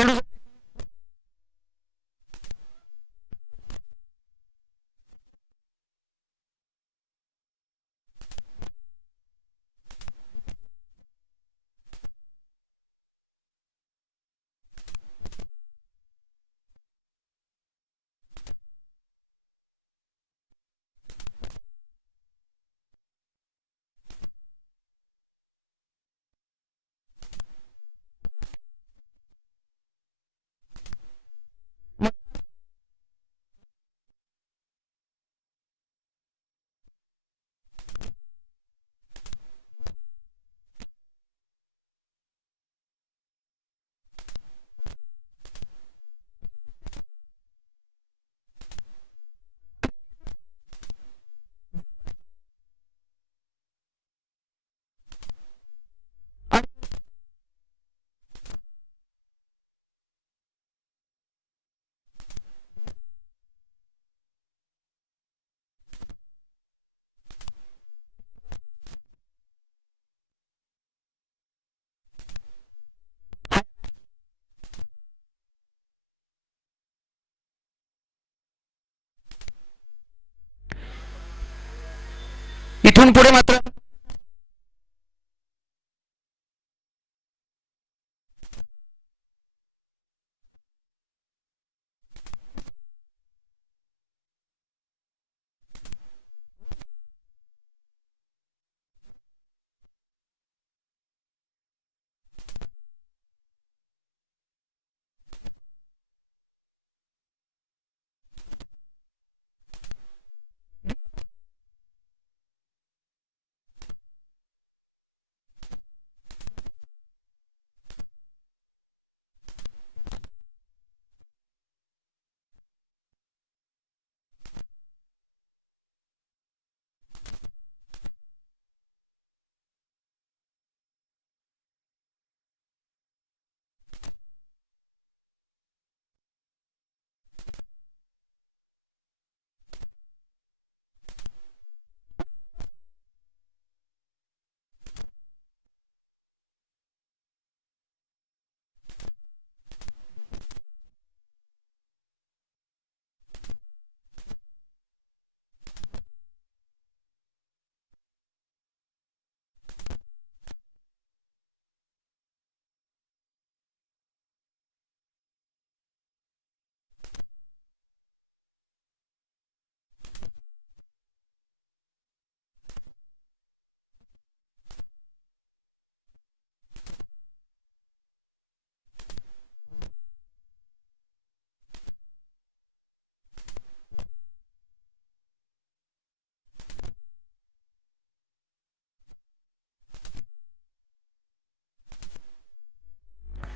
थोडं इथून पुढे मात्र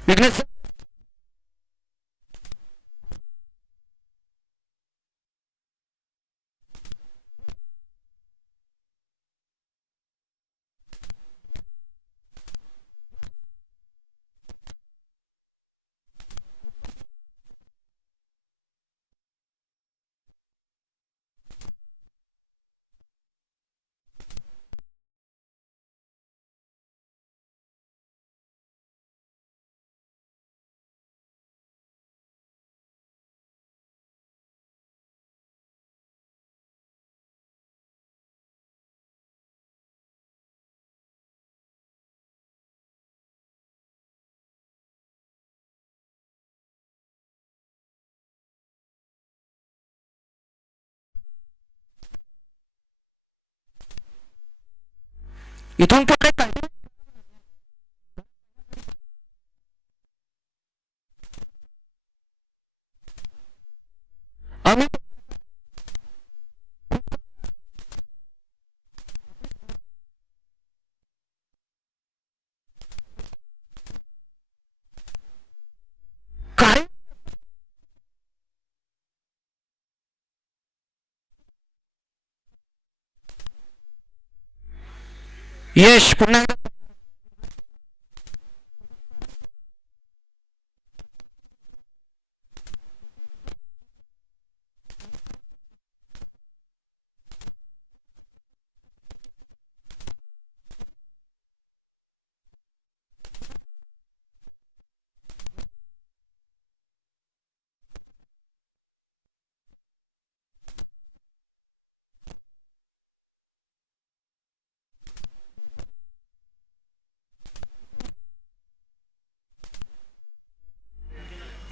विघ्नेश इथून पुढे काही आम्ही कार्य यश पुन्हा एकदा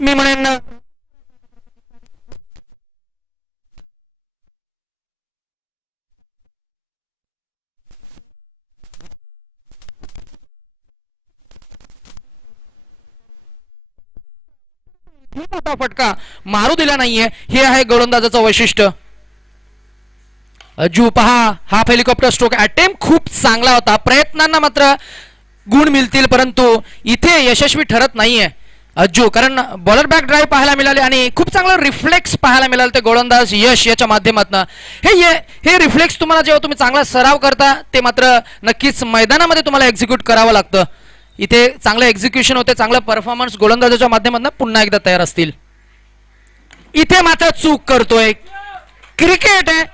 मी म्हणेन मोठा फटका मारू दिला नाहीये, हे आहे गोलंदाजाचं वैशिष्ट्य. अज्जू पहा, हाफ हेलिकॉप्टर स्ट्रोक अटेम्प्ट खूप चांगला होता, प्रयत्नांना मात्र गुण मिळतील परंतु इथे यशस्वी ठरत नाहीये अज्जू, कारण बॉलर बॅक ड्राईव्ह पाहायला मिळाले आणि खूप चांगलं रिफ्लेक्स पाहायला मिळालं ते गोलंदाज यश याच्या माध्यमातून. हे रिफ्लेक्स तुम्हाला जेव्हा तुम्ही चांगला सराव करता ते मात्र नक्कीच मैदानामध्ये तुम्हाला एक्झिक्यूट करावं लागतं. इथे चांगलं एक्झिक्युशन होते, चांगलं परफॉर्मन्स गोलंदाजाच्या माध्यमातून पुन्हा एकदा तयार असतील. इथे मात्र चूक करतोय. क्रिकेट आहे,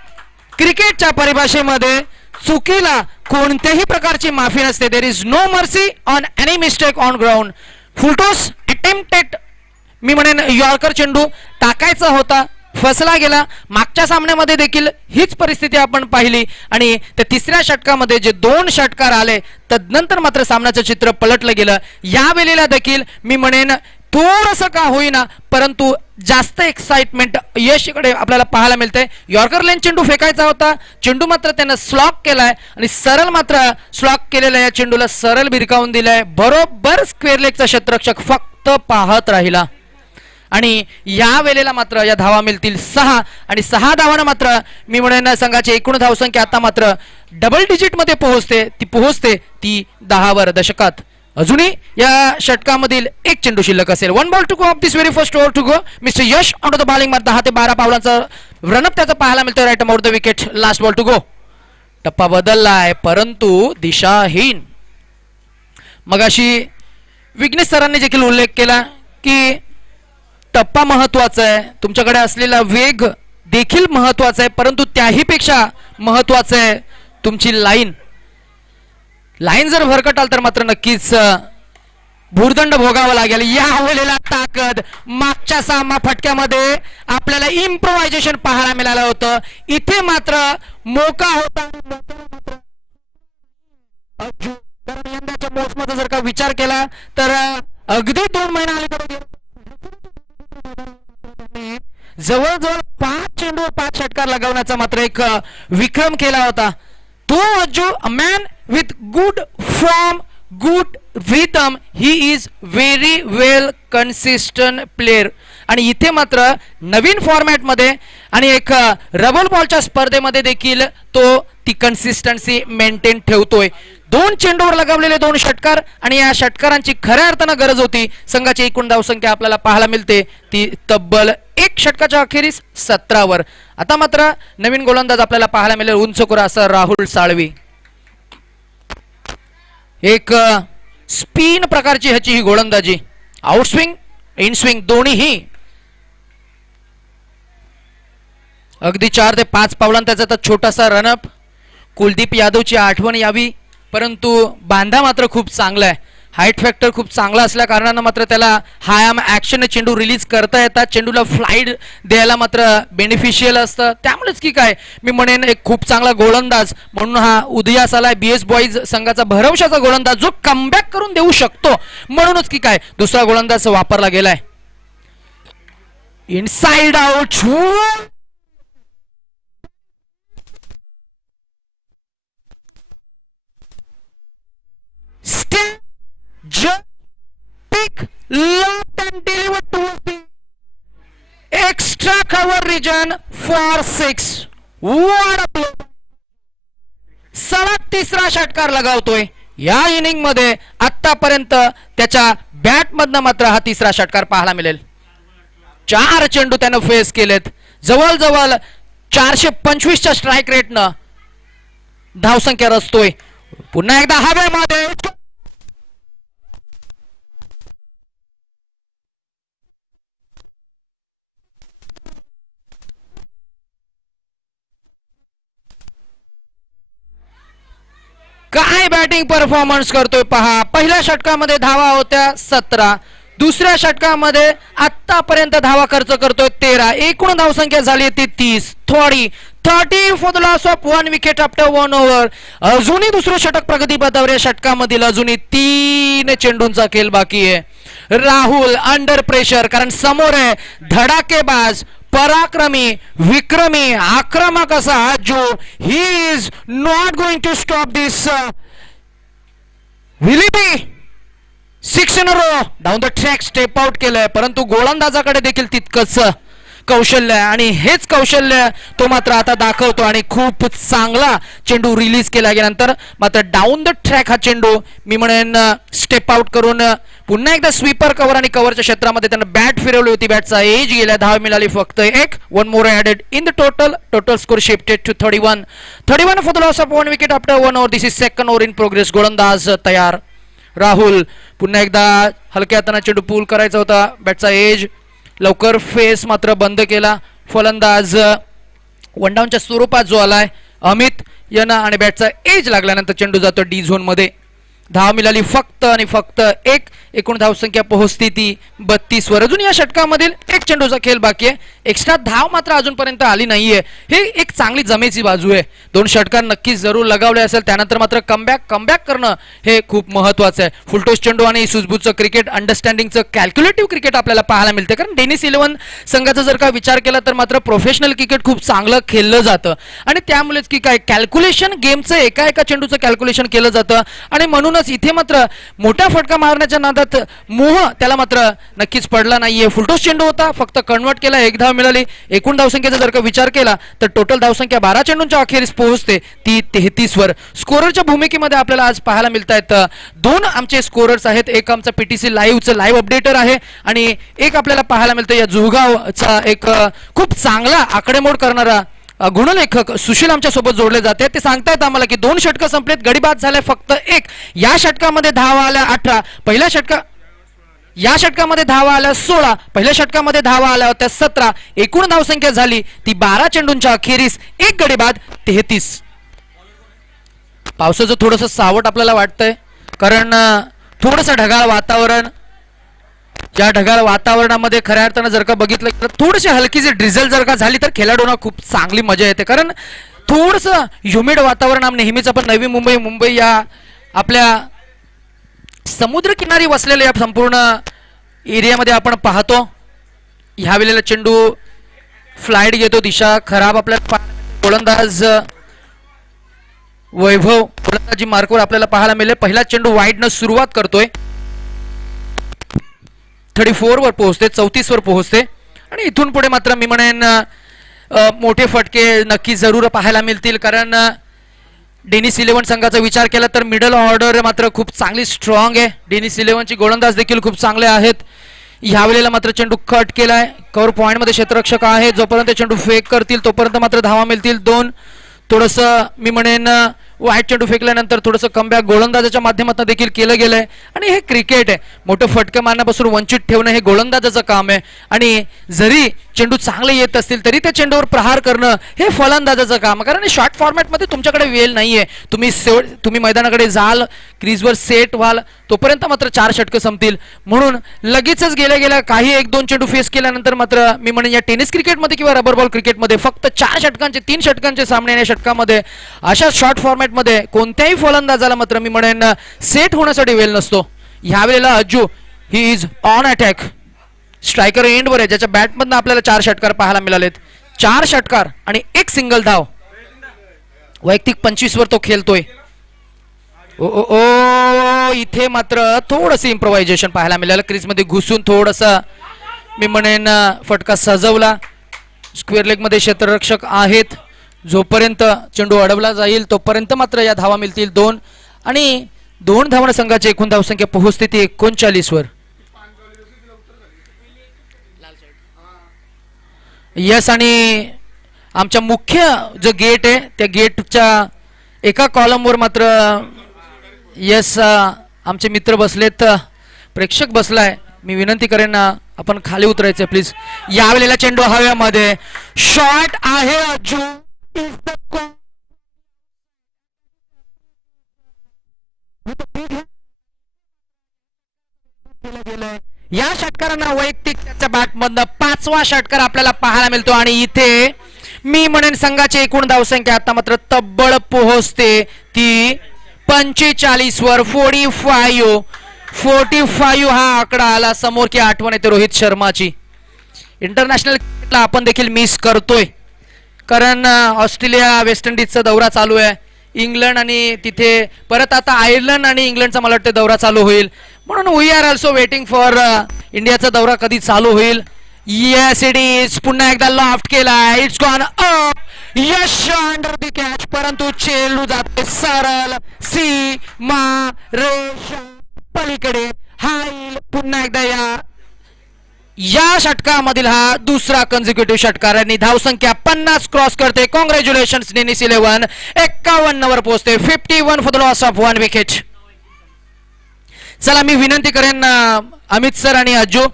क्रिकेटच्या परिभाषेमध्ये चुकीला कोणत्याही प्रकारची माफी नसते. There is no mercy on any mistake on ground. Full toss attempted, मी म्हणेन यॉर्कर चेंडू टाकायचा होता, फसला गेला. मागच्या सामन्यामध्ये देखील हीच परिस्थिती आपण पाहिली आणि त्या तिसऱ्या षटकामध्ये जे 2 षटकार आले तदनंतर मात्र सामन्याचं चित्र पलटलं गेलं. या वेळेला देखील मी म्हणेन थोडंसं का होईना परंतु जास्त एक्साइटमेंट यशकडे आपल्याला पाहायला मिळते. यॉर्कर लेन चेंडू फेकायचा होता, चेंडू मात्र त्यानं स्लॉक केलाय आणि सरळ मात्र स्लॉक केलेल्या या चेंडूला सरळ भिरकावून दिलाय. बरोबर स्क्वेअर लेगचा क्षेत्ररक्षक फक्त पाहत राहिला आणि या वेळेला मात्र या धावा मिळतील 6 आणि 6 धावांना मात्र मी म्हणेन संघाची एकूण धावसंख्या आता मात्र डबल डिजिट मध्ये पोहोचते ती 10 वर दशकात. अजूनही या षटकामधील एक चेंडू शिल्लक असेल. 1 ball to go off this very first over to go. Mister Yash on the bowling मार 10 ते 12 पावलांचा रनअप त्याचा पाहायला मिळतो. Right about the wicket, last ball to go. टप्पा बदललाय परंतु दिशाहीन. मगाशी विघ्नेश सरांनी देखील उल्लेख केला की टप्पा महत्वाचा आहे, तुमच्याकडे असलेला वेग देखील महत्वाचा आहे परंतु त्याही पेक्षा महत्वाचं आहे तुमची लाईन जर भरकटाल तर मात्र नक्कीच भूर्दंड भोगावा लागेल. या वेळेला ताकद मागच्या 6 फटक्यामध्ये आपल्याला इम्प्रोव्हायझेशन पाहायला मिळालं होतं, इथे मात्र मोका होता. यंदाच्या मोसमाचा जर का विचार केला तर अगदी 2 महिना अलीकडे जवळजवळ 5 चेंडू 5 षटकार लगावण्याचा मात्र एक विक्रम केला होता. तो Ajju, a man with good form, good rhythm, he is very well consistent player. आणि इथे मात्र नवीन फॉर्मॅट मध्ये आणि एक रबल बॉलच्या स्पर्धेमध्ये देखील तो ती कन्सिस्टन्सी मेंटेन ठेवतोय. 2 चेंडूवर लगावलेले 2 षटकार आणि या षटकारांची खऱ्या अर्थानं गरज होती. संघाची एकूण धावसंख्या आपल्याला पाहायला मिळते ती तब्बल 1 षटकाच्या अखेरीस 17 वर. आता मात्र नवीन गोलंदाज आपल्याला पाहायला मिळेल उंचकुरा असा राहुल साळवी. एक स्पिन प्रकारची ह्याची ही गोलंदाजी, आउटस्विंग इन स्विंग दोन्हीही. अगदी 4 ते 5 पावलांचा त्याचा छोटासा रनअप. कुलदीप यादवची आठवण यावी परंतु बांधा मात्र खूप चांगला आहे. हाईट फॅक्टर खूप चांगला असल्या कारणानं मात्र त्याला हाय आर्म ॲक्शन चेंडू रिलीज करता येतात, चेंडूला फ्लाईट द्यायला मात्र बेनिफिशियल असतं. त्यामुळेच की काय मी म्हणेन एक खूप चांगला गोलंदाज म्हणून हा उदयास आलाय. बीएस बॉईज संघाचा भरवशाचा गोलंदाज जो कमबॅक करून देऊ शकतो म्हणूनच की काय दुसरा गोलंदाज वापरला गेलाय. Inside out, just pick left and deliver towards the extra cover region for 6. What a play! सलग 3रा षटकार लगावतोय या इनिंग मध्ये. आतापर्यंत त्याच्या बॅट मधनं मात्र हा 3रा षटकार पाहायला मिळेल. 4 चेंडू त्यानं फेस केलेत. जवळजवळ 425च्या स्ट्राईक रेटनं धावसंख्या रचतोय. पुन्हा एकदा हवेमध्ये काय बॅटिंग परफॉर्मन्स करतोय पहा. पहिल्या षटकामध्ये धावा होत्या 17, दुसऱ्या षटकामध्ये आतापर्यंत धावा खर्च करतोय 13, एकूण धावसंख्या झाली ती 30. 30 for the loss of 1 wicket after 1 over. अजूनही दुसरं षटक प्रगती पथावर या षटकामधील अजूनही 3 चेंडूंचा खेळ बाकी आहे. राहुल अंडर प्रेशर, कारण समोर आहे धडाकेबाज पराक्रमी विक्रमी आक्रमक असा Ajju. He is not going to stop this. Will it be 6 in a row down the track step out केलंय, परंतु गोलंदाजाकडे देखील तितकंच कौशल्य आहे आणि हेच कौशल्य तो मात्र आता दाखवतो आणि खूप चांगला चेंडू रिलीज केला गेल्यानंतर मात्र डाऊन द ट्रॅक हा चेंडू मी म्हणेन स्टेप आउट करून पुन्हा एकदा स्वीपर कव्हर आणि कव्हरच्या क्षेत्रामध्ये त्यांना बॅट फिरवली होती. बॅटचा एज गेला, धाव मिळाली फक्त एक. One more added in the total score shifted to 31 for the loss of 1 wicket after 1 over. This is second over in progress. गोलंदाज तयार. राहुल पुन्हा एकदा हलक्या हाताने चेंडू पूल करायचा होता. बॅटचा एज लवकर फेस मात्र बंद केला. फलंदाज वन डाऊनच्या स्वरूपात जो आलाय अमित यांना आणि बॅटचा एज लागल्यानंतर चेंडू जातो डी झोन मध्ये. धाव मिळाली फक्त आणि फक्त एक. एकूण धावसंख्या पोहोचती ती 32 वर. अजून या षटकामधील एक चेंडूचा खेळ बाकी आहे. एक्स्ट्रा धाव मात्र अजूनपर्यंत आली नाहीये. हे एक चांगली जमेची बाजू आहे. 2 षटकार नक्कीच जरूर लगावले असेल, त्यानंतर मात्र कमबॅक करणं हे खूप महत्वाचं आहे. फुलटॉस चेंडू आणि सुजबूजचं क्रिकेट, अंडरस्टँडिंगचं कॅल्क्युलेटिव्ह क्रिकेट आपल्याला पाहायला मिळते. कारण डेनिस 11 संघाचा जर का विचार केला तर मात्र प्रोफेशनल क्रिकेट खूप चांगलं खेळलं जातं आणि त्यामुळेच की काय कॅल्क्युलेशन गेमचं एका चेंडूचं कॅल्क्युलेशन केलं जातं आणि म्हणूनच इथे मात्र मोठ्या फटका मारण्याच्या नादात मोह त्याला मात्र नक्कीच पडला नाहीये. फुलटॉस चेंडू होता, फक्त कन्वर्ट केला, 1 धाव मिळाली. एकूण धावसंख्येचा जर का विचार केला तर टोटल धावसंख्या 12 चेंडूंच्या अखेरीस पोहोचते ती 33 वर. स्कोररच्या भूमिकेमध्ये आपल्याला आज पाहायला मिळत आहेत 2 आमचे स्कोरर्स आहेत. एक आमचा पीटीसी लाईव्हचं लाईव्ह अपडेटर आहे आणि एक आपल्याला पाहायला मिळतं या जुहगावचा एक खूप चांगला आकडेमोड करणारा गुणलेखक सुशील आमच्या सोबत जोडले जाते. ते सांगतायत आम्हाला की 2 षटकं संपलेत, गडी बाद झालाय फक्त 1. या षटकामध्ये धावा आल्या 18. या षटकामध्ये धावा आल्या 16. पहिल्या षटकामध्ये धावा आल्या होत्या 17. एकूण धावसंख्या झाली ती 12 चेंडूंच्या अखेरीस 1 गडी बाद 33. पावसाचं थोडंसं सावट आपल्याला वाटतंय, कारण थोडंसं ढगाळ वातावरण. या ढगाळ वातावरणामध्ये खऱ्या अर्थानं जर का बघितलं तर थोडीशी हलकीशी ड्रिझल जर का झाली तर खेळाडूंना खूप चांगली मजा येते. कारण थोडंसं ह्युमिड वातावरण नेहमीच आपण नवी मुंबई या आपल्या समुद्रकिनारी वसलेल्या या संपूर्ण एरियामध्ये आपण पाहतो. ह्या वेळेला चेंडू फ्लाईट घेतो, दिशा खराब आपल्याला. गोलंदाज वैभव गोलंदाजी मार्कवर आपल्याला पाहायला मिळेल. पहिला चेंडू वाईडनं सुरुवात करतोय, 34 वर पोहोचते, 34 वर पोहोचते आणि इथून पुढे मात्र मी म्हणेन मोठे फटके नक्की जरूर पाहायला मिळतील. कारण डेनिस 11 संघाचा विचार केला तर मिडल ऑर्डर मात्र खूप चांगली स्ट्रॉंग आहे. डेनिस 11ची गोलंदाज देखील खूप चांगले आहेत. ह्या वेळेला मात्र चेंडू कट केलाय. कव्हर पॉइंट मध्ये क्षेत्ररक्षक आहे. जोपर्यंत चेंडू फेक करतील तोपर्यंत मात्र धावा मिळतील 2. थोडंसं मी म्हणेन वाईट चेंडू फेकल्यानंतर थोडंसं कमबॅक गोलंदाजाच्या माध्यमातून देखील केलं गेलंय आणि हे क्रिकेट आहे. मोठं फटकं मारण्यापासून वंचित ठेवणं हे गोलंदाजाचं काम आहे आणि जरी चेंडू चांगले येत असतील तरी त्या चेंडूवर प्रहार करणं हे फलंदाजाचं काम आहे. कारण शॉर्ट फॉर्मॅटमध्ये तुमच्याकडे वेळ नाहीये. तुम्ही मैदानाकडे जाल, क्रीजवर सेट व्हाल, तोपर्यंत मात्र 4 षटकं संपतील. म्हणून लगेचच गेल्या काही 1-2 चेंडू फेस केल्यानंतर मात्र मी म्हणेन या टेनिस क्रिकेटमध्ये किंवा रबर बॉल क्रिकेटमध्ये फक्त 4 षटकांचे 3 षटकांचे सामने या षटकामध्ये अशा शॉर्ट फॉर्मॅटमध्ये कोणत्याही फलंदाजाला मात्र मी म्हणेन सेट होण्यासाठी वेळ नसतो. ह्या वेळेला Ajju he is on attack. Striker एंडवर आहे, ज्याच्या बॅटमधनं आपल्याला 4 षटकार पाहायला मिळालेत. 4 षटकार आणि 1 सिंगल धाव. वैयक्तिक 25 वर तो खेळतोय. इथे मात्र थोडंसं इम्प्रोव्हायझेशन पाहायला मिळालं. क्रीजमध्ये घुसून थोडंसं मी म्हणेन फटका सजवला. स्क्वेअर लेग मध्ये क्षेत्ररक्षक आहेत. जोपर्यंत चेंडू अडवला जाईल तोपर्यंत मात्र या धावा मिळतील 2 आणि 2 धावण संघाची एकूण धावसंख्या पोहोचते ती 39 वर. यस, आणि आमच्या मुख्य जो गेट आहे त्या गेटच्या एका कॉलमवर मात्र यस आमचे मित्र बसलेत, प्रेक्षक बसलाय. मी विनंती करेन आपण खाली उतरायचं प्लीज. यावेळेला चेंडू हव्यामध्ये, शॉट आहे अज्जू. या षटकारांना वैयक्तिक त्याच्या बॅटमधनं 5वा षटकार आपल्याला पाहायला मिळतो आणि इथे मी म्हणेन संघाची एकूण धावसंख्या आता मात्र तब्बल पोहोचते ती 45 वर. 45 45 हा आकडा आला समोर की आठवण येते रोहित शर्माची. इंटरनॅशनल आपण देखील मिस करतोय कारण ऑस्ट्रेलिया वेस्ट इंडिजचा दौरा चालू आहे. इंग्लंड आणि तिथे परत आता आयर्लंड आणि इंग्लंडचा मला वाटतं दौरा चालू होईल. म्हणून we are also waiting for इंडियाचा दौरा कधी चालू होईल. Yes it is. पुन्हा एकदा लॉफ्ट केलाय. It's gone up. Yash under the catch परंतु चेंडू जाते सरळ सीमा रेषा पलीकडे. हाईल पुन्हा एकदा या षटकामधील हा दुसरा कन्झिक्युटिव्ह षटकार आणि धावसंख्या 50 क्रॉस करते. Congratulation Denis 11. 51 वर पोहोचते. 51 for the loss of 1 wicket. चला मी विनंती करेन अमित सर आणि अज्जू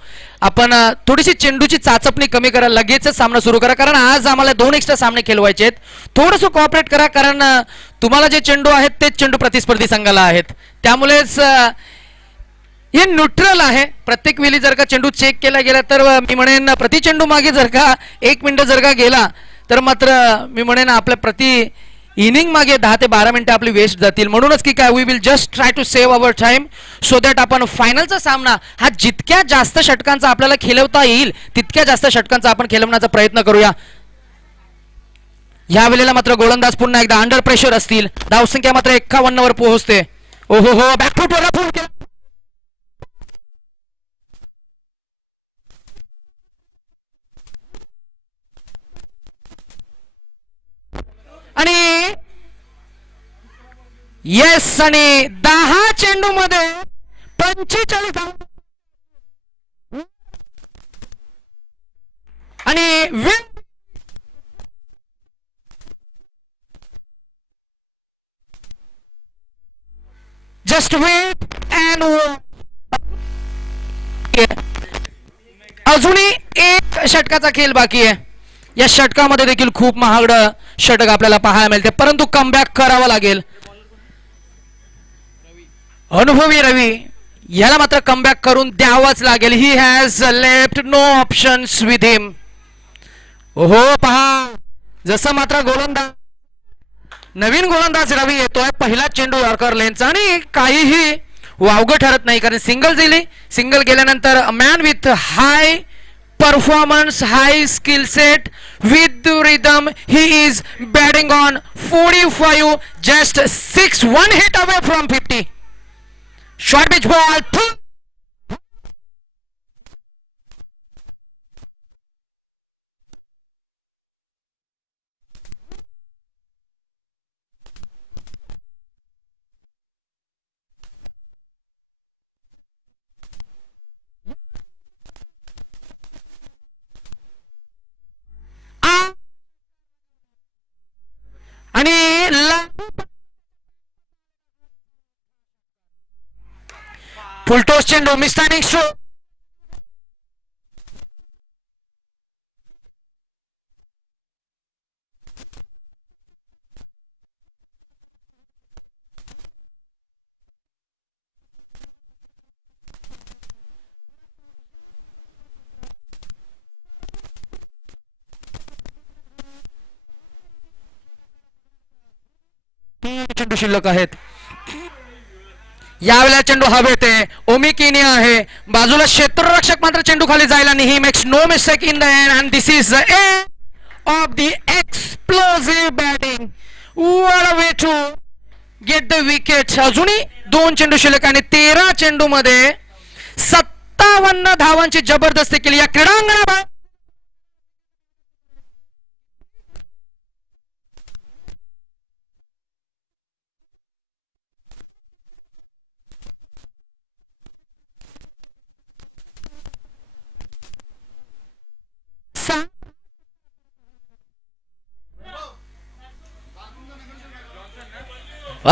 आपण थोडीशी चेंडूची चाचपणी कमी करा. लगेचच सामना सुरू करा कारण आज आम्हाला 2 एक्स्ट्रा सामने खेळवायचे आहेत. थोडंसं कॉपरेट करा कारण तुम्हाला जे चेंडू आहेत तेच चेंडू प्रतिस्पर्धी संघाला आहेत. त्यामुळेच हे न्यूट्रल आहे. प्रत्येक वेळी जर का चेंडू चेक केला गेला तर मी म्हणेन प्रति चेंडू मागे जर का 1 मिनिट जर का गेला तर मात्र मी म्हणेन आपल्या प्रति इनिंग मागे 10 ते 12 मिनिटं आपली वेस्ट जातील. म्हणूनच की काय we will just try to save our time so that आपण फायनलचा सामना हा जितक्या जास्त षटकांचा आपल्याला खेळवता येईल तितक्या जास्त षटकांचा आपण खेळवण्याचा प्रयत्न करूया. या वेळेला मात्र गोलंदाज पुन्हा एकदा अंडर प्रेशर असतील. धावसंख्या मात्र 51 वर पोहोचते. ओहो हो बॅकफुटवर फुल केला आणि येस आणि 10 चेंडू मध्ये 45 धावा आणि जस्ट वेट अँड अजूनही एक षटकाचा खेळ बाकी आहे. या षटकामध्ये देखील खूप महागडं षटक आपल्याला पाहायला मिळते परंतु कमबॅक करावा लागेल. अनुभवी रवी याला मात्र कमबॅक करून द्यावाच लागेल. He has left no options with him. ओहो पहा जसं मात्र गोलंदाज नवीन गोलंदाज रवी येतोय. पहिला चेंडू यॉर्कर लेनचा आणि काहीही वावगं ठरत नाही कारण सिंगल दिली. सिंगल गेल्यानंतर man with high performance, high skill set with rhythm. He is batting on 45, just 1 hit away from 50. Short pitch ball. Full toss चेंडू मिस्टँडिंग स्ट्रोक. चेंडू शिल्लक आहेत. यावेळेला चेंडू हवेत आहे. ओमिकिनी आहे बाजूला. क्षेत्ररक्षक मात्र चेंडू खाली जायला नाही. He makes no mistake in the end and this is the end of the explosive batting. What a way to get the wicket. अजूनही 2 चेंडू शिल्लक आणि 13 चेंडू मध्ये 57 धावांची जबरदस्ती केली या क्रीडांगणाबाहेर.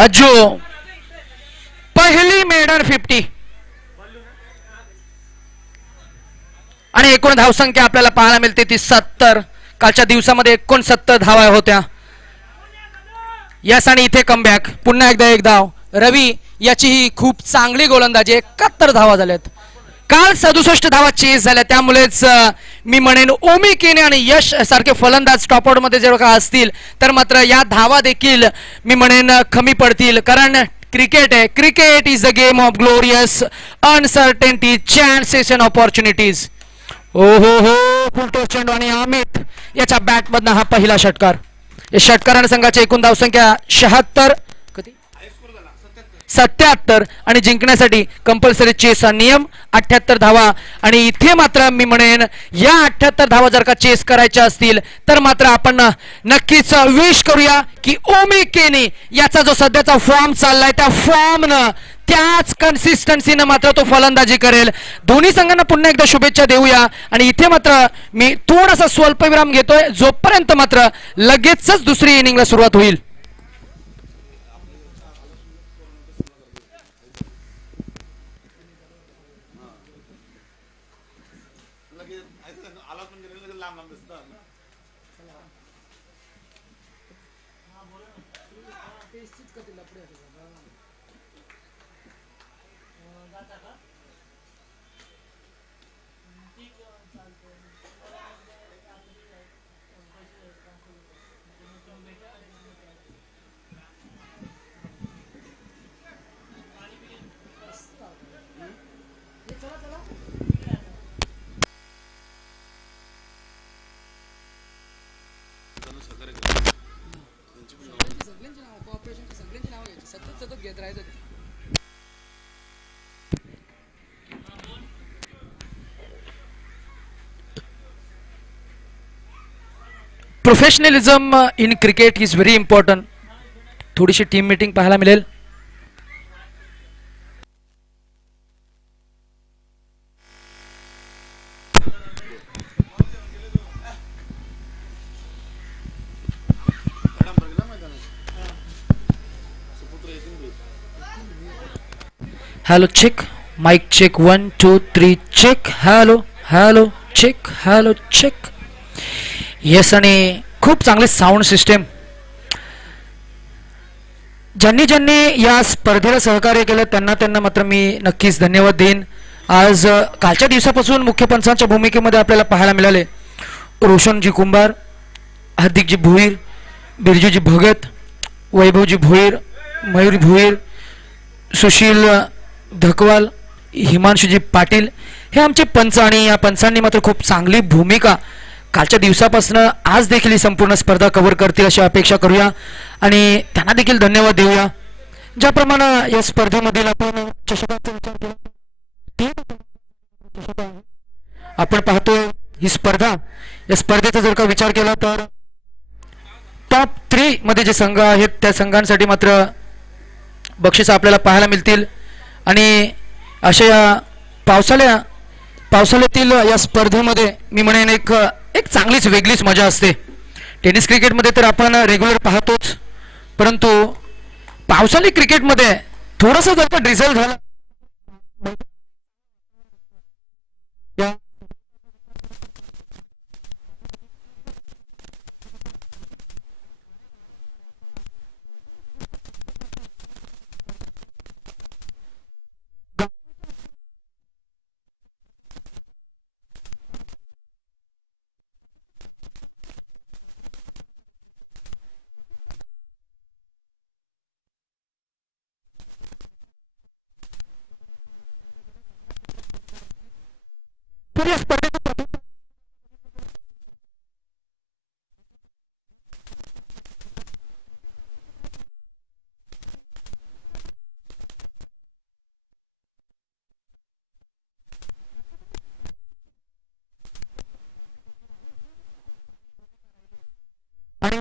अज्जू पहिली मेडन 50 आणि एकूण धावसंख्या आपल्याला पाहायला मिळते ती 70. कालच्या दिवसामध्ये 69 धावा होत्या. यस आणि इथे कमबॅक. पुन्हा एकदा एक धाव. रवी याची ही खूप चांगली गोलंदाजी. 71 धावा झाल्यात. काल 67 धावा चेस झाल्या. त्यामुळेच मी म्हणेन ओमी केने आणि यश सारखे फलंदाज टॉप आउट मध्ये जर का असतील तर मात्र या धावा देखील मी म्हणेन कमी पडतील कारण क्रिकेट आहे. Cricket is the game of glorious uncertainty, chances and opportunities. ओ हो हो, फुलटॉस चेंडू आणि अमित याच्या बॅटमधनं हा पहिला षटकार. या षटकाराने संघाची एकूण धावसंख्या 76 77 आणि जिंकण्यासाठी कंपल्सरी चेसचा नियम 78 धावा. आणि इथे मात्र मी म्हणेन या 78 धावा जर का चेस करायच्या असतील तर मात्र आपण नक्कीच विश करूया की ओमी केनी याचा जो सध्याचा फॉर्म चाललाय त्या फॉर्मनं त्याच कन्सिस्टन्सीनं मात्र तो फलंदाजी करेल. दोन्ही संघांना पुन्हा एकदा शुभेच्छा देऊया. आणि इथे मात्र मी थोडासा स्वल्पविराम घेतोय जोपर्यंत मात्र लगेचच दुसरी इनिंगला सुरुवात होईल. Professionalism in cricket is very important. थोडीशी टीम मीटिंग पाहायला मिळेल. Hello check, mike check, 1 2 3 check. Hello hello check, hello check. Yes, आणि खूप चांगले साऊंड सिस्टम. ज्यांनी ज्यांनी या स्पर्धेला सहकार्य केलं त्यांना मात्र मी नक्कीच धन्यवाद देईन. आज कालच्या दिवसापासून मुख्य पंचांच्या भूमिकेमध्ये आपल्याला पाहायला मिळाले रोशनजी कुंभार, हार्दिकजी भोईर, बिरजूजी भगत, वैभवजी भोईर, मयूर भोईर, सुशील धकवाल, हिमांशुजी पाटील हे आमचे पंच. आणि या पंचांनी मात्र खूप चांगली भूमिका कालच्या दिवसापासून आज देखील ही संपूर्ण स्पर्धा कव्हर करतील अशी अपेक्षा करूया आणि त्यांना देखील धन्यवाद देऊया. ज्याप्रमाणे या स्पर्धेमधील आपण चषकाचा विचार केला, आपण पाहतो ही स्पर्धा, या स्पर्धेचा जर का विचार केला तर टॉप 3 मध्ये जे संघ आहेत त्या संघांसाठी मात्र बक्षीस आपल्याला पाहायला मिळतील. आणि अशा या पावसाळ्यातील या स्पर्धेमध्ये मी म्हणेन एक चांगलीच वेगळीच मजा असते. टेनिस क्रिकेटमध्ये तर आपण रेग्युलर पाहतोच, परंतु पावसाळी क्रिकेटमध्ये थोडासा जर का ड्रिझल झाला तर या स्पर्धेचा आणि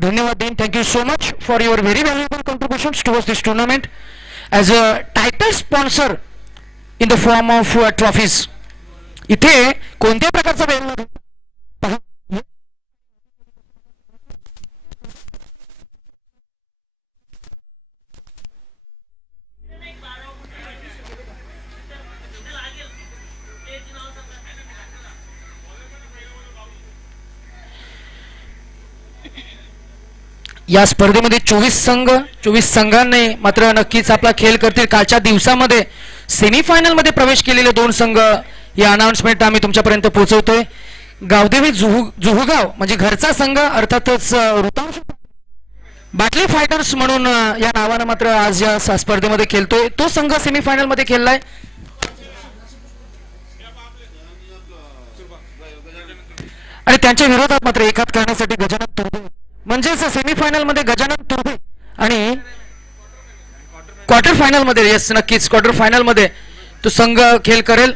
धन्यवाद देईन. Thank you so much for your very valuable contributions towards this tournament as a title sponsor in the form of trophies. इथे कोणत्या प्रकारचा वेळ या स्पर्धेमध्ये 24 संघांनी मात्र नक्कीच आपला खेळ करतील. कालच्या दिवसामध्ये सेमीफायनलमध्ये प्रवेश केलेले 2 संघ या अनाउन्समेंट आम्ही तुमच्यापर्यंत पोहोचवतोय. गावदेवी जुहुगाव म्हणजे घरचा संघ अर्थातच ऋतांश बाटली फायटर्स म्हणून या नावानं मात्र आज या स्पर्धेमध्ये खेळतोय. तो संघ सेमीफायनलमध्ये खेळलाय. आणि त्यांच्या विरोधात मात्र एकात करण्यासाठी गजानन तुर्भे म्हणजेच सेमीफायनल मध्ये गजानन तुर्भे आणि क्वार्टर फायनल मध्ये येस नक्कीच क्वार्टर फायनल मध्ये तो संघ खेळ करेल.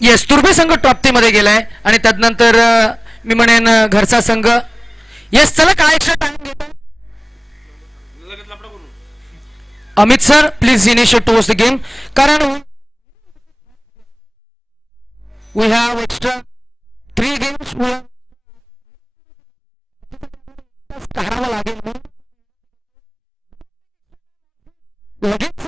येस तुर्भे संघ टॉप 3 मध्ये गेलाय आणि त्यानंतर मी म्हणेन घरचा संघ. येस चला काय एक्स्ट्रा टाइम घेतो Amit sir please initiate towards the game कारण we have extra 3 games काढावं लागेल लगेच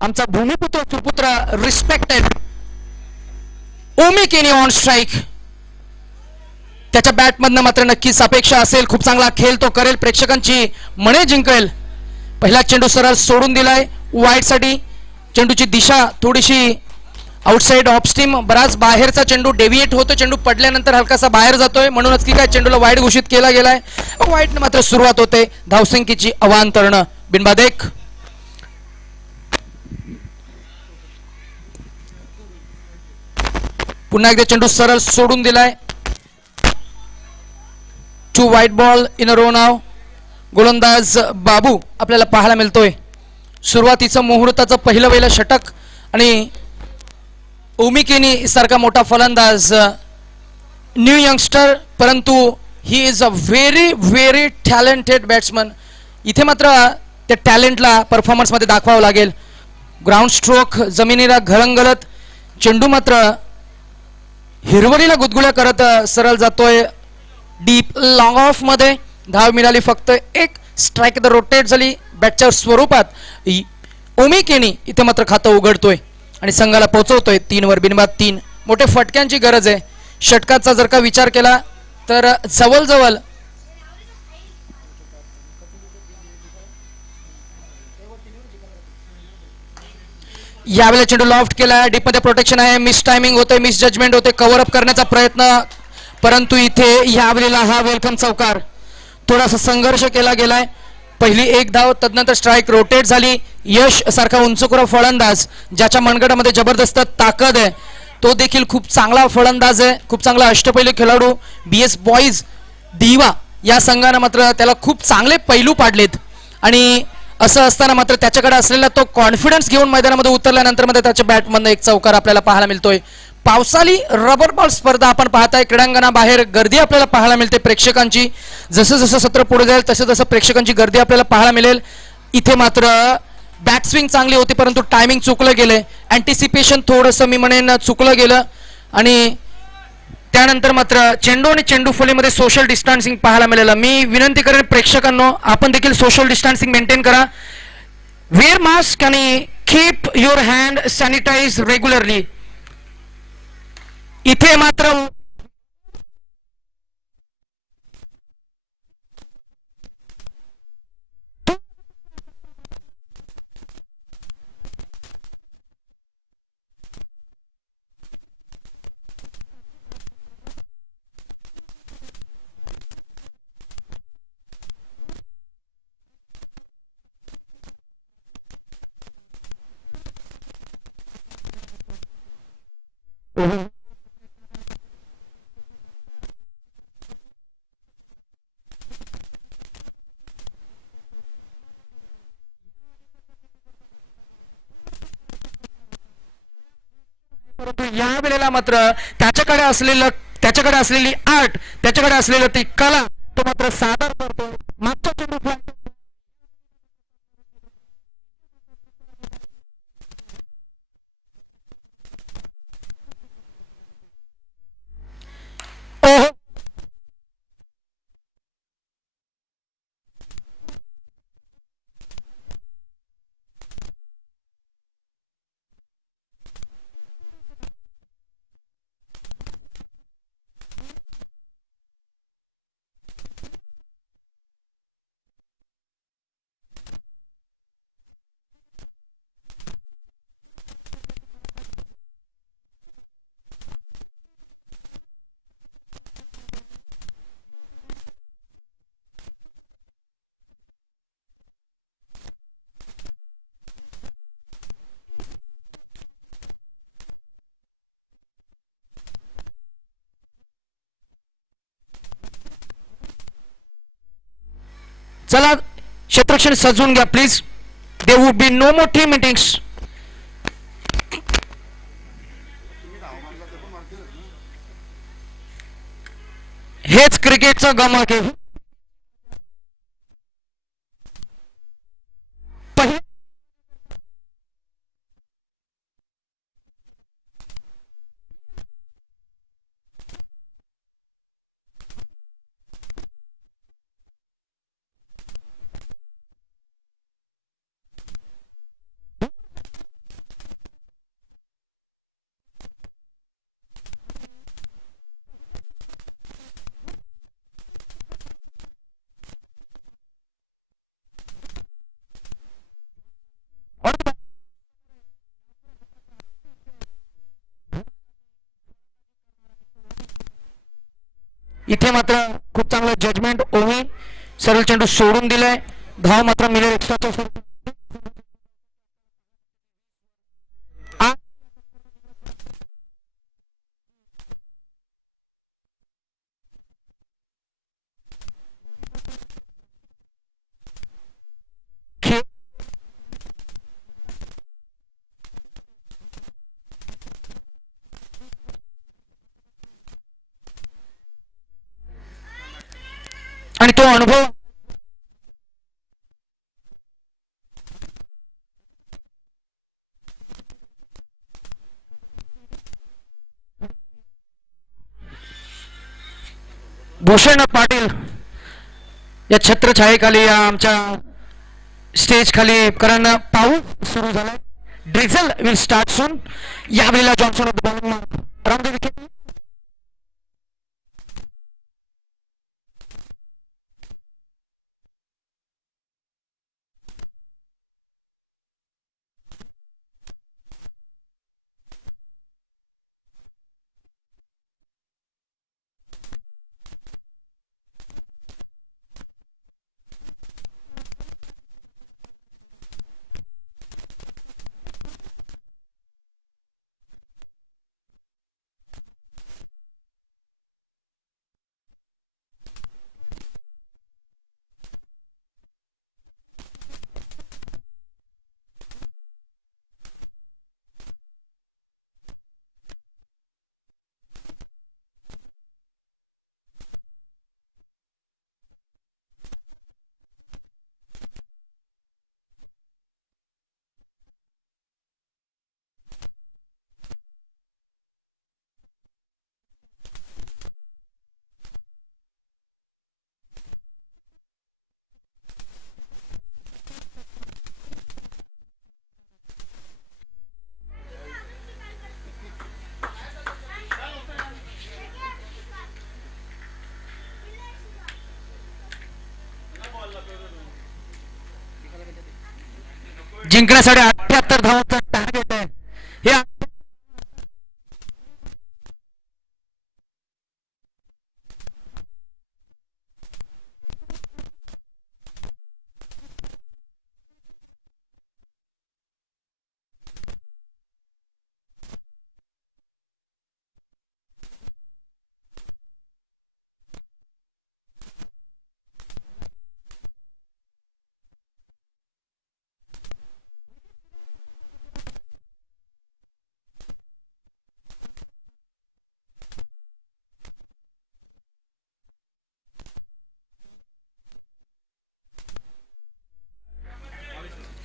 आमचा भूमिपुत्र सुपुत्र रिस्पेक्टेड ओमी केनी ऑन स्ट्राईक. त्याच्या बॅटमधनं मात्र नक्कीच अपेक्षा असेल खूप चांगला खेळ तो करेल प्रेक्षकांची मने जिंकेल. पहिला चेंडू सरळ सोडून दिलाय वाईड साठी. चेंडूची दिशा थोडीशी आउटसाइड ऑफ स्टीम बराच बाहेरचा चेंडू डेव्हिएट होतो. चेंडू पडल्यानंतर हलकासा बाहेर जातोय म्हणूनच की काय चेंडूला वाईड घोषित केला गेलाय. वाईड मात्र सुरुवात होते धावसंख्येची अवांतरण बिनबादेक. पुन्हा एकदा चेंडू सरळ सोडून दिलाय. 2 wide ball in a row नाव. गोलंदाज बाबू आपल्याला पाहायला मिळतोय. सुरुवातीचं मुहूर्ताचं पहिलं षटक आणि ओमी केनी सारखा मोठा फलंदाज न्यू यंगस्टर परंतु he is a very talented batsman. इथे मात्र त्या टॅलेंटला परफॉर्मन्समध्ये दाखवावं लागेल. ग्राउंड स्ट्रोक जमिनीला घरंगलत चेंडू मात्र हिरवळीला गुदगुल्या करत सरळ जातोय डीप लॉंग ऑफ मध्ये. धाव मिळाली फक्त 1. स्ट्राईक रोटेट झाली बॅटच्या स्वरूपात. ओमी केनी इथे मात्र खातं उघडतोय आणि संघाला पोहोचवतोय 3 वर बिनबाद 3. मोठे फटक्यांची गरज आहे. षटकाचा जर का विचार केला तर जवळजवळ यावेळेला चेंडू लॉफ्ट केला. डीप मध्ये प्रोटेक्शन आहे. मिस टायमिंग होते मिस जजमेंट होते कव्हर अप करण्याचा प्रयत्न परंतु इथे यावेळेला हा वेलकम चौकार. थोडासा संघर्ष केला गेलाय. पहिली 1 धाव तदनंतर स्ट्राईक रोटेट झाली. यश सारखा उंचकुरा फलंदाज ज्याच्या मनगटामध्ये जबरदस्त ताकद आहे तो देखील खूप चांगला फलंदाज आहे. खूप चांगला अष्टपैलू खेळाडू BS बॉईज दिवा या संघाने मात्र त्याला खूप चांगले पैलू पाडलेत आणि असं असताना मात्र त्याच्याकडे असलेला तो कॉन्फिडन्स घेऊन मैदानामध्ये उतरल्यानंतर मध्ये त्याच्या बॅटमधनं एक चौकार आपल्याला पाहायला मिळतोय. पावसाळी रबर बॉल स्पर्धा आपण पाहताय. क्रीडांगणाबाहेर गर्दी आपल्याला पाहायला मिळते प्रेक्षकांची. जसं जसं सत्र पुढे जाईल तसं तसं प्रेक्षकांची गर्दी आपल्याला पाहायला मिळेल. इथे मात्र बॅक स्विंग चांगली होती परंतु टायमिंग चुकलं गेलं. अँटिसिपेशन थोडंसं मी म्हणेन चुकलं गेलं आणि त्यानंतर मात्र चेंडू आणि चेंडू फलीमध्ये सोशल डिस्टन्सिंग पाहायला मिळालं. मी विनंती करेन प्रेक्षकांनो आपण देखील सोशल डिस्टन्सिंग मेंटेन करा. वेअर मास्क आणि keep your hand sanitise regularly. इथे मात्र परंतु या वेळेला मात्र त्याच्याकडे असलेली आर्ट त्याच्याकडे असलेलं ती कला तो मात्र सादर करतो. मागच्या चेंडू चला क्षेत्रक्षण सजवून घ्या please. They would be no more team meetings. हेच क्रिकेटचं गमक आहे. इथे मात्र खूप चांगलं जजमेंट. ओमी सरळ चेंडू सोडून दिलाय. धाव मात्र मिलेर एक्स्ट्राच्या स्वरूपात. खेळ आणि तो अनुभव भूषण पाटील या छत्रछायेखाली या आमच्या स्टेज खाली कारण पाऊस सुरू झालाय. ड्रिझल विल स्टार्ट सून. यावेळेला जॉन्सन रामदेव विखे जिंकण्यासाठी 78 धावांचा टार्गेट आहे. हे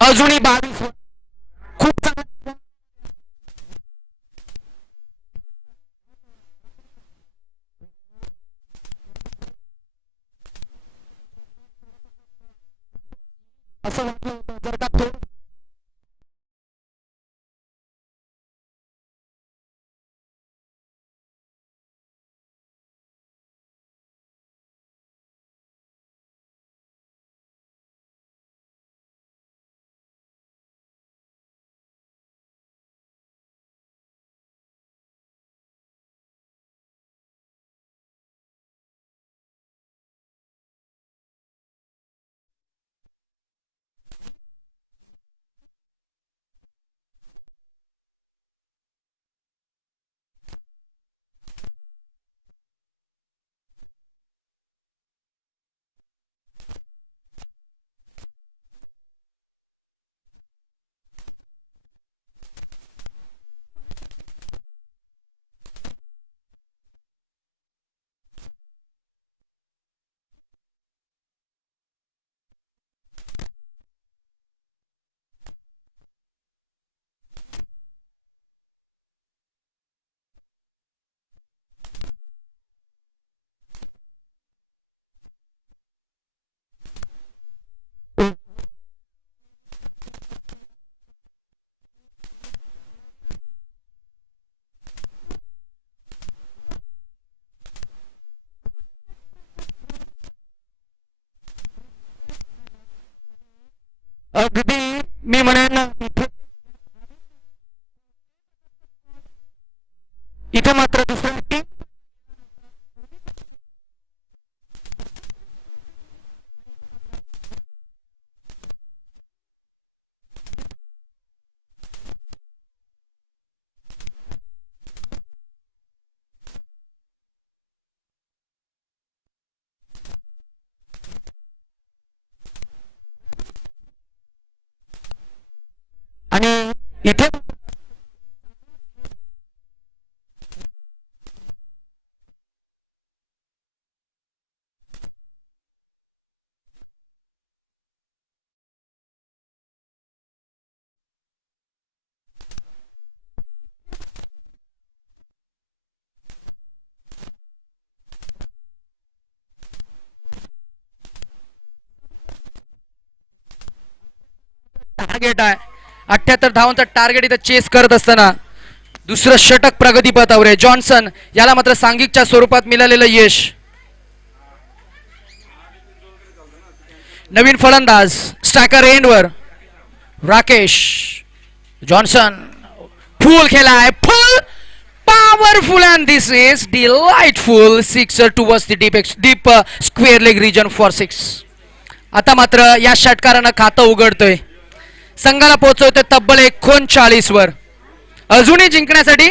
अजूनही 22 खूप चांगलं असं वाटलं होतं जर का तो अगदी मी म्हणेन इथे मात्र दुसऱ्या टीम आणि इथे टार्गेट आहे 78 धावांचा टार्गेट इथं चेस करत असताना दुसरं षटक प्रगतीपथावर आहे. जॉन्सन याला मात्र सांघिकच्या स्वरूपात मिळालेलं यश. नवीन फलंदाज स्ट्रायकर एंडवर राकेश जॉन्सन फुल खेळाय full powerful and this is delightful sixer towards the deep square leg region for 6. आता मात्र या षटकारानं खातं उघडतोय. संघाला पोहोचवतोय तब्बल 39 वर. अजूनही जिंकण्यासाठी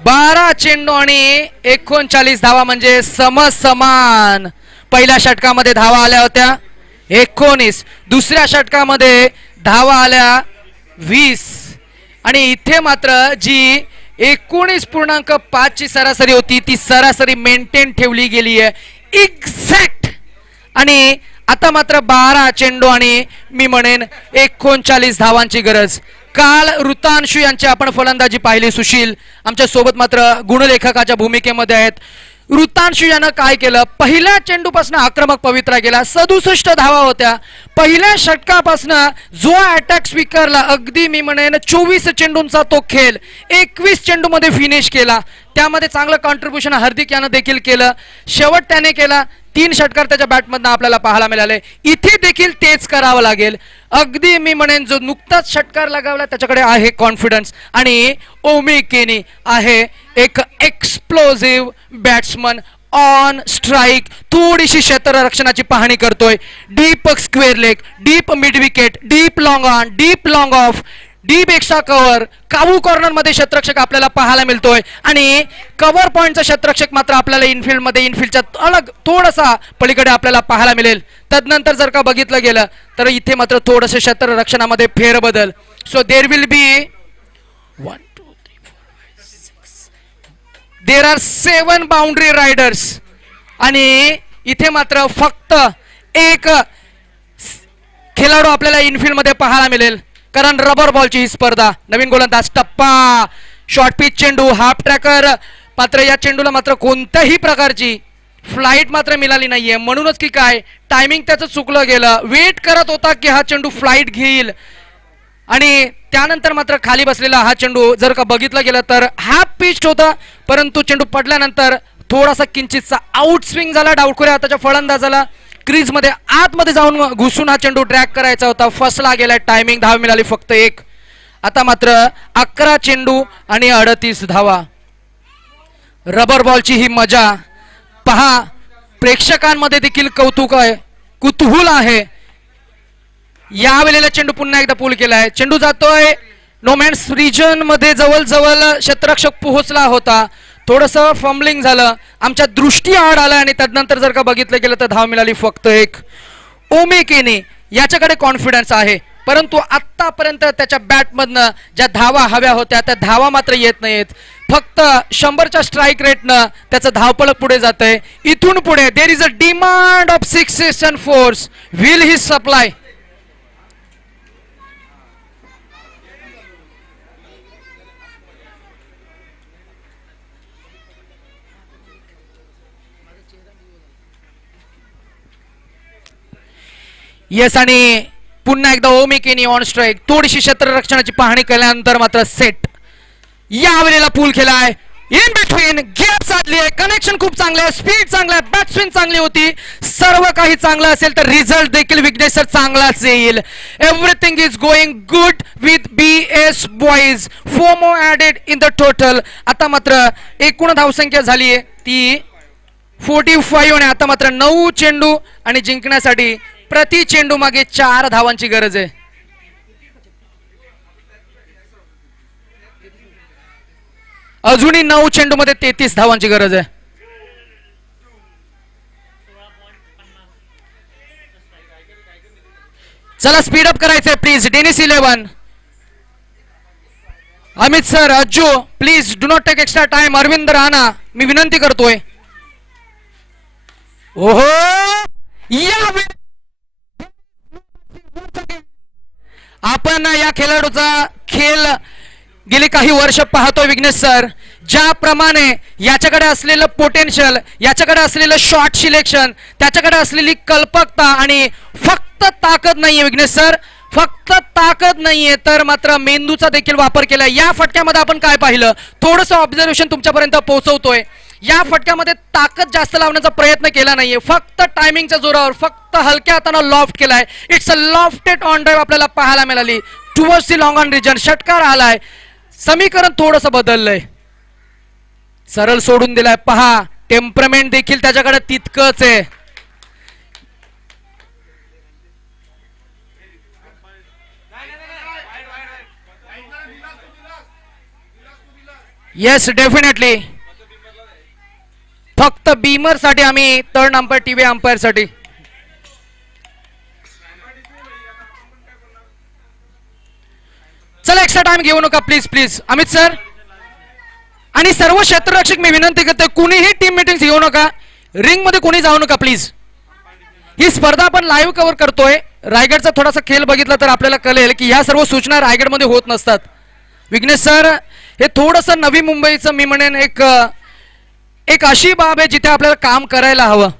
12 चेंडू आणि 39 धावा म्हणजे समसमान. पहिल्या षटकामध्ये धावा आल्या होत्या 19, दुसऱ्या षटकामध्ये धावा आल्या 20 आणि इथे मात्र जी 19.5 ची सरासरी होती ती सरासरी मेंटेन ठेवली गेली आहे एक्झॅक्ट. आणि आता मात्र 12 चेंडू आणि मी म्हणेन 39 धावांची गरज. काल ऋतांशू यांची आपण फलंदाजी पाहिली. सुशील आमच्या सोबत मात्र गुणलेखकाच्या भूमिकेमध्ये आहेत. ऋतांशू यानं काय केलं, पहिल्या चेंडूपासून आक्रमक पवित्रा गेला. 67 धावा होत्या. पहिल्या षटकापासून जो अटॅक स्वीकारला अगदी मी म्हणेन 24 चेंडूंचा तो खेळ 21 चेंडू मध्ये फिनिश केला. त्यामध्ये चांगलं कॉन्ट्रीब्युशन हार्दिक यानं देखील केलं. शेवट त्याने केला. 3 षटकार त्याच्या बॅटमधनं आपल्याला पाहायला मिळाले. इथे देखील तेच करावं लागेल. अगदी मी म्हणेन जो नुकताच षटकार लगावला त्याच्याकडे आहे कॉन्फिडन्स आणि ओमी केनी आहे एक एक्सप्लोजिव्ह बॅट्समन ऑन स्ट्राईक. थोडीशी क्षेत्ररक्षणाची पाहणी करतोय. Deep square leg, deep mid wicket, deep long on, deep long of, deep extra cover. काबू कॉर्नर मध्ये क्षेत्ररक्षक आपल्याला पाहायला मिळतोय आणि कव्हर पॉइंटचा क्षेत्ररक्षक मात्र आपल्याला इनफिल्ड मध्ये इनफिल्डच्या अलग थोडासा पलीकडे आपल्याला पाहायला मिळेल. तदनंतर जर का बघितलं गेलं तर इथे मात्र थोडंसं क्षेत्ररक्षणामध्ये फेरबदल. So there will be 1 2 3 4 5 6 there are 7 boundary riders आणि इथे मात्र फक्त एक खेळाडू आपल्याला इनफिल्ड मध्ये पाहायला मिळेल कारण रबर बॉलची ही स्पर्धा. नवीन गोलंदाज टप्पा शॉर्ट पिच चेंडू हाफ ट्रॅकर. मात्र या चेंडूला मात्र कोणत्याही प्रकारची फ्लाईट मात्र मिळाली नाहीये. म्हणूनच की काय टायमिंग त्याचं चुकलं गेलं. वेट करत होता की हा चेंडू फ्लाईट घेईल आणि त्यानंतर मात्र खाली बसलेला हा चेंडू जर का बघितलं गेलं तर हाफ पिच होता. परंतु चेंडू पडल्यानंतर थोडासा किंचितचा आउट स्विंग झाला. डावखुऱ्या हाताच्या फलंदाजाला क्रीज मध्ये आतमध्ये जाऊन घुसून हा चेंडू ट्रॅक करायचा होता. फसला गेला. टायमिंग धाव मिळाली फक्त 1. आता मात्र 11 चेंडू आणि 38 धावा. रबर बॉलची ही मजा पहा. प्रेक्षकांमध्ये देखील कौतुक आहे, कुतूहल आहे. यावेळेला चेंडू पुन्हा एकदा पूल केलाय. चेंडू जातोय नोमॅन्स रिजन मध्ये. जवळ क्षेत्ररक्षक पोहोचला होता. थोडंसं फंबलिंग झालं. आमच्या दृष्टी आड आला आणि तदनंतर जर का बघितलं गेलं तर धाव मिळाली फक्त 1. ओमी केनी याच्याकडे कॉन्फिडन्स आहे परंतु आतापर्यंत त्याच्या बॅटमधनं ज्या धावा हव्या होत्या त्या धावा मात्र येत नाहीत. फक्त 100च्या स्ट्राईक रेटनं त्याचं धावपळक पुढे जात आहे. इथून पुढे there is a demand of 6 and 4. Will he supply. Yes आणि पुन्हा एकदा ओमी केनी ऑन स्ट्राईक. थोडीशी क्षेत्ररक्षणाची पाहणी केल्यानंतर मात्र सेट. यावेळेला पूल खेळाय इन बिटवीन गॅप साधली आहे, कनेक्शन खूप चांगलं आहे, स्पीड चांगला आहे, बॅट स्विंग चांगली होती. सर्व काही चांगलं असेल तर रिझल्ट देखील विघ्नेश सर चांगलाच येईल. Everything is going good with BS boys. 4 more added in the total. आता मात्र एकूण धावसंख्या झाली आहे ती 45 आणि आता मात्र 9 चेंडू आणि जिंकण्यासाठी प्रति चेंडू मागे 4 धावांची गरज आहे. अजूनही 9 चेंडू मध्ये 33 धावांची गरज आहे. चला स्पीड अप करायचंय please. Dennis 11, Amit sir, Ajju please do not take extra time. Arvind Rana मी विनंती करतोय. ओहो या आपण या खेळाडूचा खेळ गेली काही वर्ष पाहतोय विघ्नेश सर. ज्याप्रमाणे याच्याकडे असलेलं पोटेन्शियल, याच्याकडे असलेलं शॉट सिलेक्शन, त्याच्याकडे असलेली कल्पकता आणि फक्त ताकद नाहीये विघ्नेश सर, फक्त ताकद नाहीये तर मात्र मेंदूचा देखील वापर केलाय. या फटक्यामध्ये आपण काय पाहिलं, थोडंसं ऑब्झर्वेशन तुमच्यापर्यंत पोहोचवतोय. या फटक्यामध्ये ताकद जास्त लावण्याचा प्रयत्न केला नाहीये, फक्त टायमिंगच्या जोरावर, फक्त हलक्या हाताने लॉफ्ट केलाय. It's a lofted on drive आपल्याला पाहायला मिळाली towards the long on region. षटकार आलाय, समीकरण थोडंसं बदललंय, सरळ सोडून दिलाय. पहा टेम्परमेंट देखील त्याच्याकडे तितकंच आहे. Yes definitely. फक्त बीमर साठी आम्ही थर्ड अंपायर, टीव्ही अंपायर साठी. चला एक्स्ट्रा टाइम घेऊ नका प्लीज प्लीज. अमित सर आणि सर्व क्षेत्ररक्षक मी विनंती करते, कुणीही टीम मीटिंग घेऊ नका, रिंग मध्ये कोणी जाऊ नका प्लीज. ही स्पर्धा आपण लाईव्ह कव्हर करतोय. रायगडचा थोडासा खेळ बघितला तर आपल्याला कळेल की ह्या सर्व सूचना रायगडमध्ये होत नसतात. विघ्नेश सर हे थोडंसं नवी मुंबईचं मी म्हणेन एक अशी बाब आहे जिथे आपल्याला काम करायला हवं.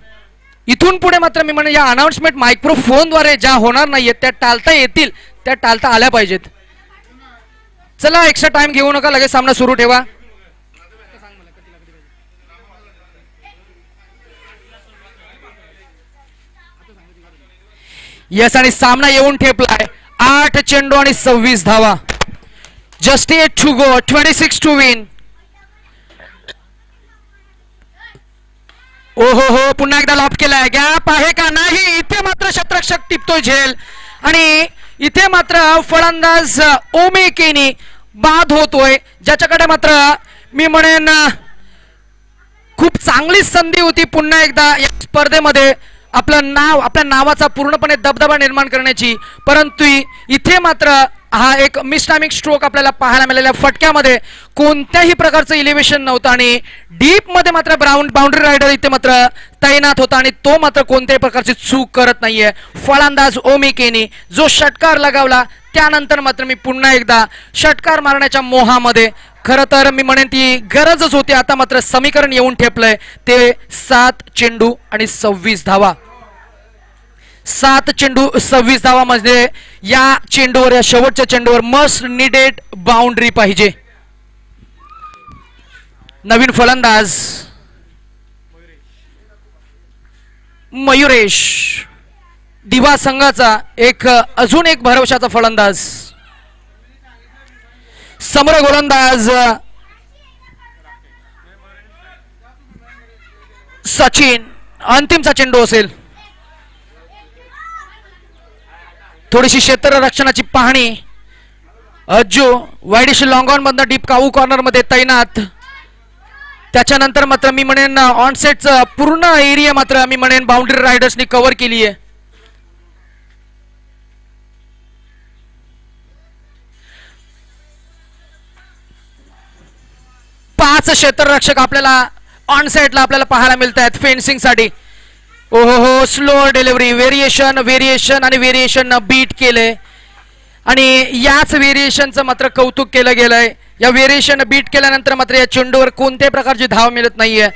इथून पुढे मात्र मी म्हणेन या अनाउन्समेंट मायक्रोफोनद्वारे ज्या होणार नाहीयेत त्या टाळता येतील, त्या टाळता आल्या पाहिजेत. चला एक्स्ट्रा टाइम घेऊ नका, लगेच सामना सुरू ठेवा. यस आणि सामना येऊन ठेपलाय. 8 चेंडू आणि 26 धावा. Just 8 to go, 26 to win. ओहो हो, पुन्हा एकदा लॉप केलाय. गॅप आहे का नाही, इथे मात्र शतरक्षक टिपतोय झेल आणि इथे मात्र फलंदाज ओमे केनी बाद होतोय, ज्याच्याकडे मात्र मी म्हणेन खूप चांगली संधी होती पुन्हा एकदा या स्पर्धेमध्ये आपल्या नावाचा पूर्णपणे दबदबा निर्माण करण्याची. परंतु इथे मात्र हा एक मिसटायमिंग स्ट्रोक आपल्याला पाहायला मिळालेल्या फटक्यामध्ये कोणत्याही प्रकारचं इलिव्हेशन नव्हतं आणि डीप मध्ये मात्र बाउंड्री रायडर इथे मात्र तैनात होता आणि तो मात्र कोणत्याही प्रकारची चूक करत नाहीये. फलंदाज ओमी केनी जो षटकार लगावला त्यानंतर मात्र मी पुन्हा एकदा षटकार मारण्याच्या मोहामध्ये, खरं तर मी म्हणेन ती गरजच होती. आता मात्र समीकरण येऊन ठेपलंय ते 7 चेंडू आणि 26 धावा. 7 चेंडू 26 धावामध्ये या चेंडूवर, या शेवटच्या चेंडूवर मस्ट नीडेड बाउंड्री पाहिजे. नवीन फलंदाज मयुरेश, दिवा संघाचा अजून एक भरवशाचा फलंदाज. समोर गोलंदाज सचिन. अंतिमचा चेंडू असेल. थोडीशी क्षेत्ररक्षणाची पाहणी. अज्जू वाईडिश लॉंग ऑन मधनं डीप काऊ कॉर्नर मध्ये तैनात. त्याच्यानंतर मात्र मी म्हणेन ऑनसेटचं पूर्ण एरिया मात्र मी म्हणेन बाउंड्री रायडर्सनी कव्हर केली आहे. पाच क्षेत्ररक्षक आपल्याला ऑनसेटला आपल्याला पाहायला मिळत आहेत फेन्सिंग साठी. ओहो हो, स्लो डिलिव्हरी, व्हेरिएशन व्हेरिएशन आणि व्हेरिएशन बीट केलंय आणि याच व्हेरिएशनचं मात्र कौतुक केलं गेलंय. या व्हेरिएशन बीट केल्यानंतर मात्र या चेंडूवर कोणत्याही प्रकारची धाव मिळत नाहीये.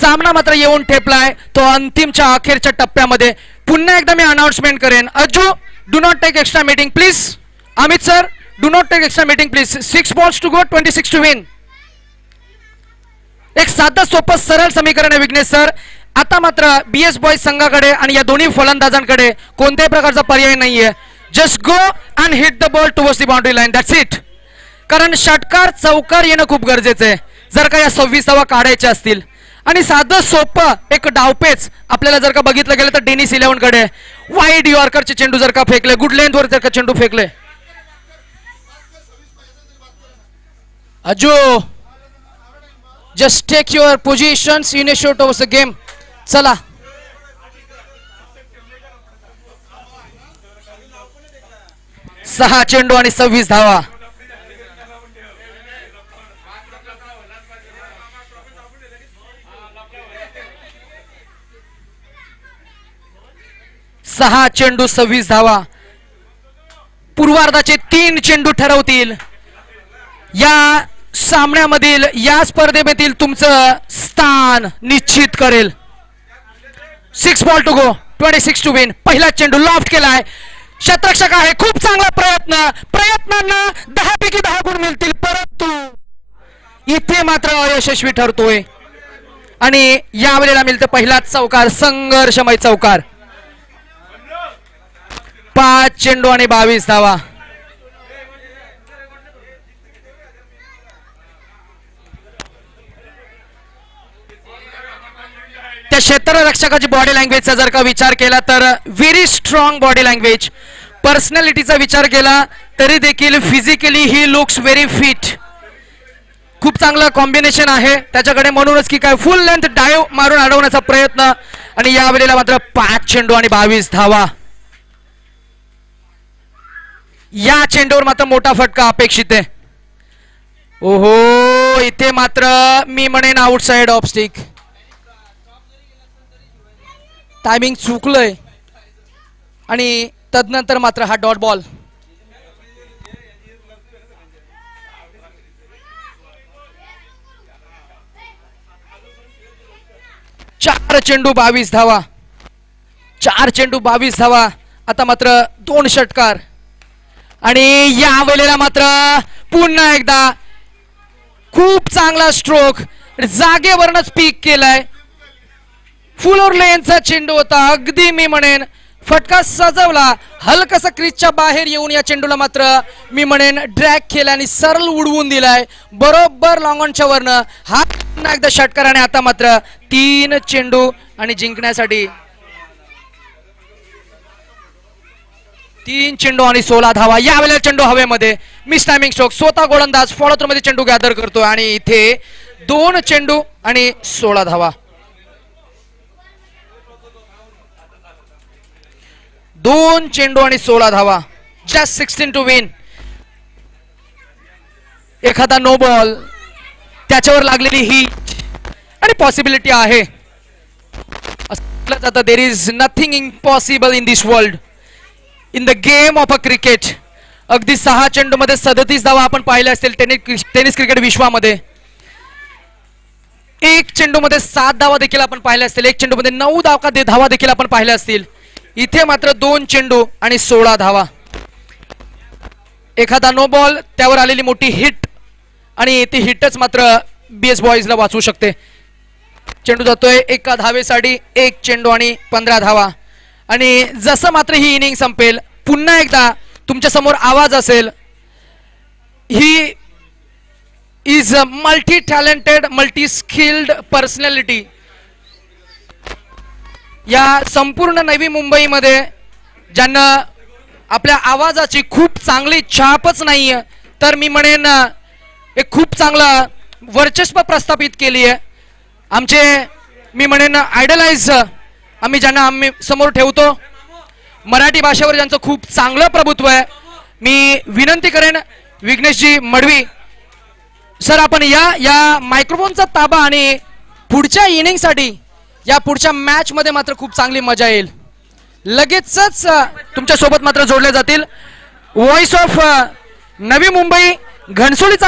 सामना मात्र येऊन ठेपलाय तो अंतिमच्या अखेरच्या टप्प्यामध्ये. पुन्हा एकदा मी अनाउन्समेंट करेन. Ajju do not take extra meeting please. Amit sir do not take extra meeting please. 6 balls to go, 26 to win. एक साधं सोपं सरळ समीकरण आहे विघ्नेश सर. आता मात्र बीएस बॉयज संघाकडे आणि या दोन्ही फलंदाजांकडे कोणत्याही प्रकारचा पर्याय नाहीये. Just go and hit the ball towards the boundary line, that's it. कारण षटकार चौकार येणं खूप गरजेचं आहे जर का या 26 धावा काढायच्या असतील. आणि साधं सोपं एक डावपेच आपल्याला जर का बघितलं गेलं तर डेनिस 11 कडे वाईड यॉर्करचे चेंडू जर का फेकले, गुड लेंथवर जर का चेंडू फेकले. Aju just take your positions in a short overs the game. चला सहा चेंडू आणि 26 धावा. सहा चेंडू 26 धावा. पूर्वार्धाचे 3 चेंडू ठरवतील या सामन्यामधील, या स्पर्धेमधील तुमचं स्थान निश्चित करेल. 6 ball to go, 26 to win. पहिला चेंडू लॉफ्ट केलाय, शतरक्षक आहे. खूप चांगला प्रयत्न, प्रयत्नांना 10 पैकी 10 गुण मिळतील, परंतु इथे मात्र अयशस्वी ठरतोय. आणि यावेळेला मिळतं पहिलाच चौकार, संघर्षमय चौकार. 5 चेंडू आणि 22 धावा. त्या क्षेत्ररक्षकाची बॉडी लँग्वेजचा जर का विचार केला तर व्हेरी स्ट्रॉंग बॉडी लँग्वेज. पर्सनॅलिटीचा विचार केला तरी देखील physically he looks very fit. खूप चांगलं कॉम्बिनेशन आहे त्याच्याकडे, म्हणूनच की काय फुल लेंथ डाईव्ह मारून अडवण्याचा प्रयत्न. आणि यावेळेला मात्र 5 चेंडू आणि 22 धावा. या चेंडूवर मात्र मोठा फटका अपेक्षित आहे. ओहो, इथे मात्र मी म्हणेन आउटसाइड ऑफ स्टिक. टायमिंग चुकलंय आणि तदनंतर मात्र हा डॉट बॉल. चार चेंडू 22 धावा. 4 चेंडू 22 धावा. आता मात्र 2 षटकार. आणि या वेळेला मात्र पुन्हा एकदा खूप चांगला स्ट्रोक, जागेवरच पीक केलाय. फुल लेनचा चेंडू होता, अगदी मी म्हणेन फटका सजवला. हलकासा क्रीजच्या बाहेर येऊन या चेंडूला मात्र मी म्हणेन ड्रॅग केला आणि सरळ उडवून दिलाय बरोबर लॉंग ऑनच्या वरनं. हा पुन्हा एकदा षटकार. आणि आता मात्र 3 चेंडू आणि जिंकण्यासाठी 3 चेंडू आणि 16 धावा. यावेळेला चेंडू हवेमध्ये, मिस टायमिंग स्ट्रोक. स्वतः गोलंदाज फॉलो थ्रू मध्ये चेंडू गॅदर करतोय आणि इथे 2 चेंडू आणि 16 धावा. 2 चेंडू आणि 16 धावा. Just 16 to win. एखादा नो बॉल, त्याच्यावर लागलेली ही आणि पॉसिबिलिटी आहे. असं there is nothing impossible in this world, in the game of a cricket. अगदी 6 चेंडू मध्ये 37 धावा आपण पाहिल्या असतील टेनिस क्रिकेट विश्वामध्ये. 1 चेंडू मध्ये 7 धावा देखील आपण पाहिल्या असतील. 1 चेंडू मध्ये 9 धावा देखील आपण पाहिल्या असतील. इथे मात्र 2 चेंडू आणि 16 धावा. एखादा नो बॉल, त्यावर आलेली मोठी हिट आणि ती हिटच मात्र बीएस बॉयजला वाचवू शकते. चेंडू जातोय एका धावेसाठी. 1 चेंडू आणि 15 धावा. आणि जसं मात्र ही इनिंग संपेल, पुन्हा एकदा तुमच्या समोर आवाज असेल. He is a multi talented, multi skilled personality. या संपूर्ण नवी मुंबईमध्ये ज्यांना आपल्या आवाजाची खूप चांगली छापच नाहीये, तर मी म्हणेन एक खूप चांगला वर्चस्व प्रस्थापित केली आहे. आमचे मी म्हणेन आयडलाइज, आम्ही ज्यांना समोर ठेवतो, मराठी भाषेवर ज्यांचं खूप चांगलं प्रभुत्व आहे. मी विनंती करेन विघ्नेशजी मडवी सर, आपण या मायक्रोफोनचा ताबा आणि पुढच्या इनिंगसाठी, या पुढच्या मॅच मध्ये मात्र खूप चांगली मजा येईल. लगेचच तुमच्या सोबत मात्र जोडले जातील व्हॉइस ऑफ नवी मुंबई घनसोलीचा